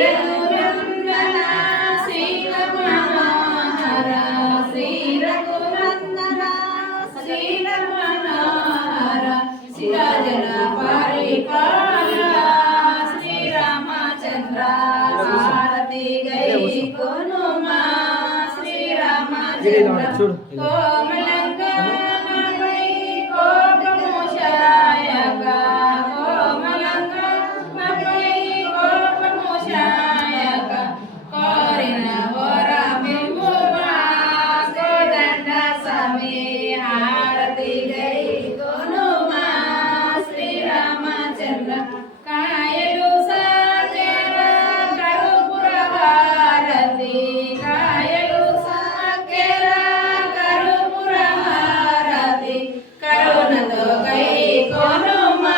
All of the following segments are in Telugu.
రఘునందన శ్రీల మనోహర శ్రీ రఘునందన శ్రీల మనోహర శిరాజన పరిపాల శ్రీరామచంద్ర హారతి గై కొనుమా శ్రీరామచంద్ర కాయలు సాకేల కర్పూర హారతి కాయలు సాకేల కర్పూర హారతి కరుణతో కై కొనుమా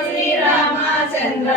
శ్రీరామచంద్ర